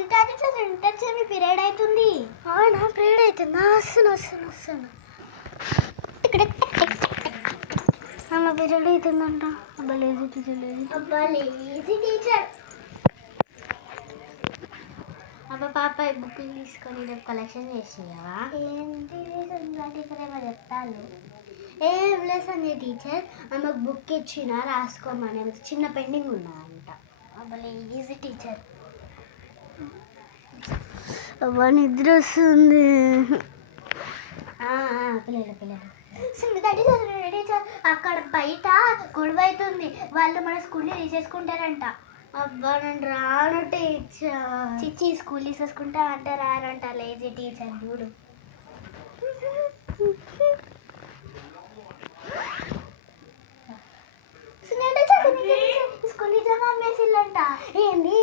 Interview period అవుతుంది. నా period అవుతుందా? వస్తాను. అమ్మ పీరియడ్ అవుతుందంట. అబ్బా లేజీ టీచర్. అబ్బా పాప బుక్లు తీసుకొని రేపు కలెక్షన్ చేసినావా? ఏంటి టీచర్ ఏమో చెప్తాను. ఏం లేదు సంజయ్ టీచర్, ఆమెకు బుక్ ఇచ్చిన రాసుకోమని, చిన్న పెండింగ్ ఉన్నాయంట. అబ్బా లేజీ టీచర్. అబ్బా నిద్ర వస్తుంది. పిల్లలు టీచర్ అక్కడ బయట గొడవ అవుతుంది, వాళ్ళు మన స్కూల్ని తీసేసుకుంటారంట. అబ్బా నేను రాను టీచర్. చిచ్చి స్కూల్ తీసేసుకుంటా అంటే రారంట. లేజీ టీచర్ చూడు. స్కూల్ నిజంగా అమ్మేసిల్లంట. ఏంది